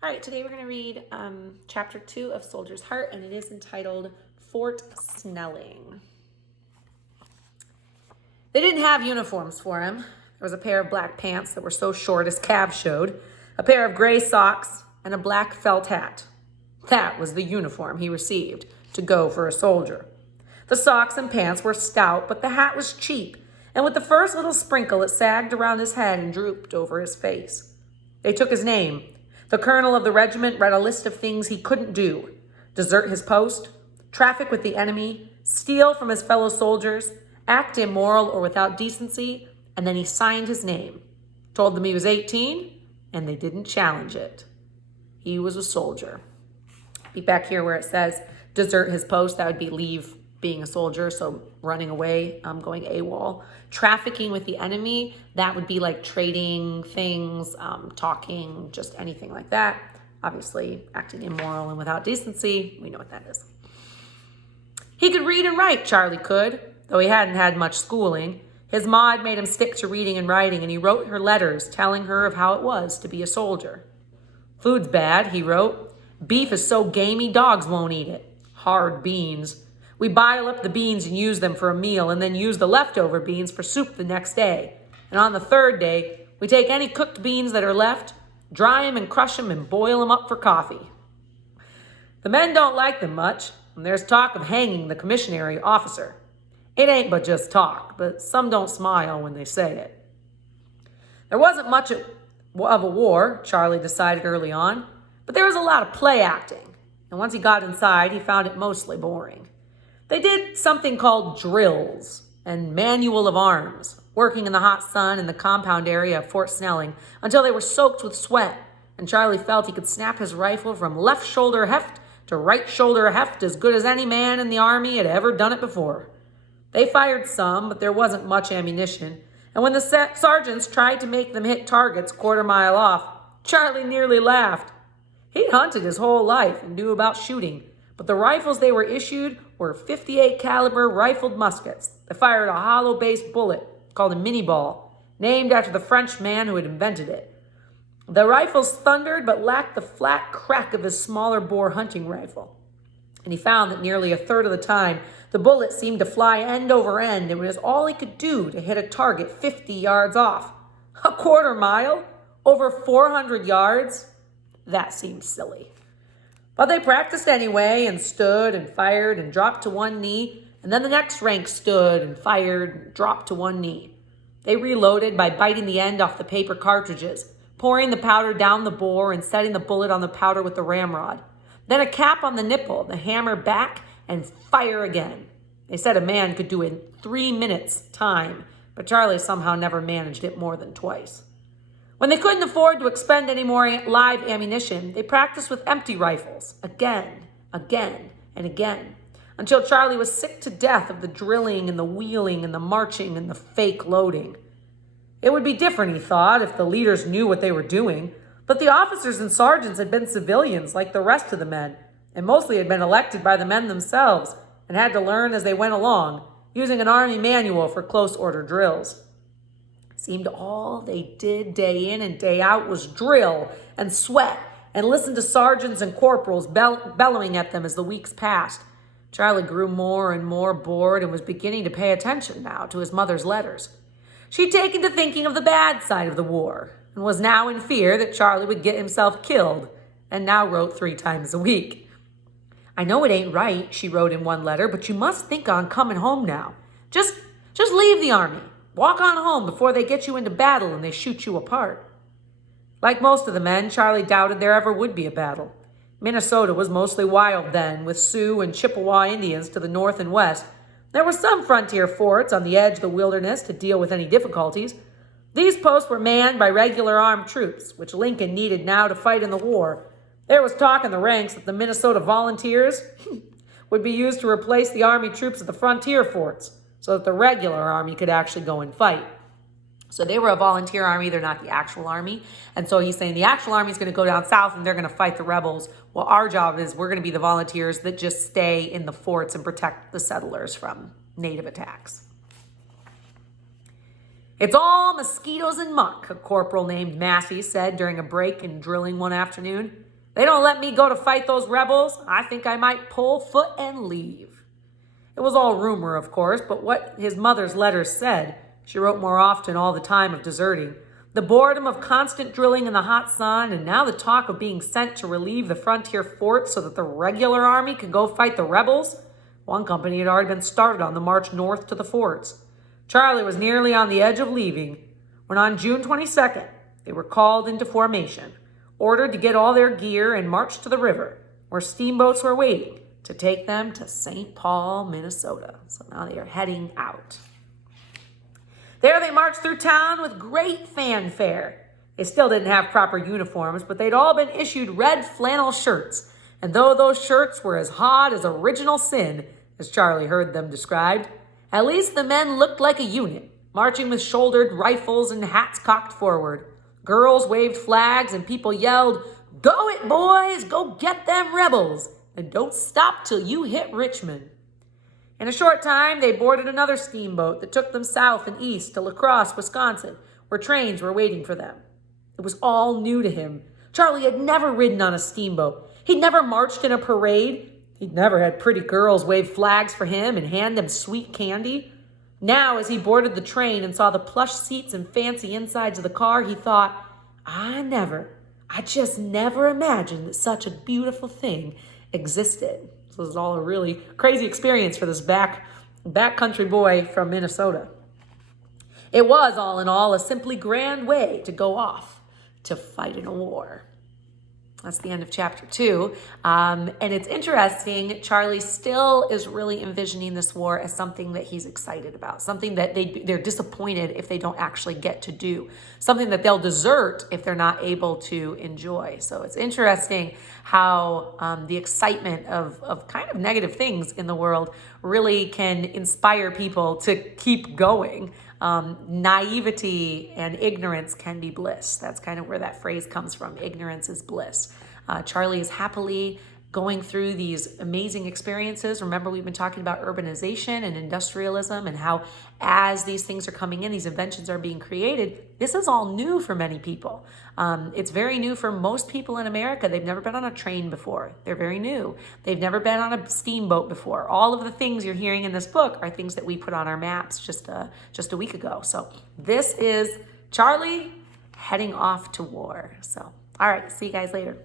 All right, today we're going to read chapter 2 of Soldier's Heart, and it is entitled Fort Snelling. They didn't have uniforms for him. There was a pair of black pants that were so short his calves showed, a pair of gray socks, and a black felt hat. That was the uniform he received to go for a soldier. The socks and pants were stout, but the hat was cheap, and with the first little sprinkle it sagged around his head and drooped over his face. They took his name. The colonel of the regiment read a list of things he couldn't do: desert his post, traffic with the enemy, steal from his fellow soldiers, act immoral or without decency, and then he signed his name, told them he was 18, and they didn't challenge it. He was a soldier. Be back here where it says desert his post, that would be leave being a soldier, so running away, going AWOL. Trafficking with the enemy, that would be like trading things, talking, just anything like that. Obviously, acting immoral and without decency, we know what that is. He could read and write, Charlie could, though he hadn't had much schooling. His ma had made him stick to reading and writing, and he wrote her letters telling her of how it was to be a soldier. Food's bad, he wrote. Beef is so gamey, dogs won't eat it. Hard beans. We bile up the beans and use them for a meal, and then use the leftover beans for soup the next day. And on the third day, we take any cooked beans that are left, dry them and crush them and boil them up for coffee. The men don't like them much, and there's talk of hanging the commissionary officer. It ain't but just talk, but some don't smile when they say it. There wasn't much of a war, Charlie decided early on, but there was a lot of play acting, and once he got inside, he found it mostly boring. They did something called drills and manual of arms, working in the hot sun in the compound area of Fort Snelling until they were soaked with sweat, and Charlie felt he could snap his rifle from left shoulder heft to right shoulder heft as good as any man in the army had ever done it before. They fired some, but there wasn't much ammunition, and when the sergeants tried to make them hit targets quarter-mile off, Charlie nearly laughed. He'd hunted his whole life and knew about shooting, but the rifles they were issued were .58 caliber rifled muskets that fired a hollow-based bullet called a mini-ball, named after the French man who had invented it. The rifles thundered but lacked the flat crack of his smaller bore hunting rifle, and he found that nearly a third of the time the bullet seemed to fly end over end, and it was all he could do to hit a target 50 yards off. A quarter mile? Over 400 yards? That seemed silly. But they practiced anyway and stood and fired and dropped to one knee, and then the next rank stood and fired and dropped to one knee. They reloaded by biting the end off the paper cartridges, pouring the powder down the bore and setting the bullet on the powder with the ramrod. Then a cap on the nipple, the hammer back, and fire again. They said a man could do it in 3 minutes time, but Charlie somehow never managed it more than twice. When they couldn't afford to expend any more live ammunition, they practiced with empty rifles, again, and again, until Charlie was sick to death of the drilling and the wheeling and the marching and the fake loading. It would be different, he thought, if the leaders knew what they were doing, but the officers and sergeants had been civilians like the rest of the men, and mostly had been elected by the men themselves and had to learn as they went along, using an army manual for close order drills. Seemed all they did day in and day out was drill and sweat and listen to sergeants and corporals bellowing at them as the weeks passed. Charlie grew more and more bored and was beginning to pay attention now to his mother's letters. She'd taken to thinking of the bad side of the war and was now in fear that Charlie would get himself killed, and now wrote 3 times a week. I know it ain't right, she wrote in one letter, but you must think on coming home now. Just leave the army. Walk on home before they get you into battle and they shoot you apart. Like most of the men, Charlie doubted there ever would be a battle. Minnesota was mostly wild then, with Sioux and Chippewa Indians to the north and west. There were some frontier forts on the edge of the wilderness to deal with any difficulties. These posts were manned by regular armed troops, which Lincoln needed now to fight in the war. There was talk in the ranks that the Minnesota Volunteers would be used to replace the army troops at the frontier forts, so that the regular army could actually go and fight. So they were a volunteer army, they're not the actual army. And so he's saying the actual army is going to go down south and they're going to fight the rebels. Well, our job is we're going to be the volunteers that just stay in the forts and protect the settlers from native attacks. It's all mosquitoes and muck, a corporal named Massey said during a break in drilling one afternoon. They don't let me go to fight those rebels. I think I might pull foot and leave. It was all rumor, of course, but what his mother's letters said, she wrote more often all the time of deserting. The boredom of constant drilling in the hot sun, and now the talk of being sent to relieve the frontier forts so that the regular army could go fight the rebels. One company had already been started on the march north to the forts. Charlie was nearly on the edge of leaving when on June 22nd, they were called into formation, ordered to get all their gear and march to the river, where steamboats were waiting to take them to St. Paul, Minnesota. So now they are heading out. There they marched through town with great fanfare. They still didn't have proper uniforms, but they'd all been issued red flannel shirts. And though those shirts were as hot as original sin, as Charlie heard them described, at least the men looked like a unit, marching with shouldered rifles and hats cocked forward. Girls waved flags and people yelled, "Go it, boys! Go get them rebels! And don't stop till you hit Richmond." In a short time, they boarded another steamboat that took them south and east to La Crosse, Wisconsin, where trains were waiting for them. It was all new to him. Charlie had never ridden on a steamboat. He'd never marched in a parade. He'd never had pretty girls wave flags for him and hand him sweet candy. Now, as he boarded the train and saw the plush seats and fancy insides of the car, he thought, I just never imagined that such a beautiful thing existed. So this is all a really crazy experience for this backcountry boy from Minnesota. It was, all in all, a simply grand way to go off to fight in a war. That's the end of chapter 2. And it's interesting, Charlie still is really envisioning this war as something that he's excited about, something that they're disappointed if they don't actually get to do, something that they'll desert if they're not able to enjoy. So it's interesting how the excitement of kind of negative things in the world really can inspire people to keep going. Naivety and ignorance can be bliss. That's kind of where that phrase comes from. Ignorance is bliss. Charlie is happily going through these amazing experiences. Remember, we've been talking about urbanization and industrialism and how as these things are coming in, these inventions are being created, this is all new for many people. It's very new for most people in America. They've never been on a train before. They're very new. They've never been on a steamboat before. All of the things you're hearing in this book are things that we put on our maps just a week ago. So this is Charlie heading off to war. So, all right, see you guys later.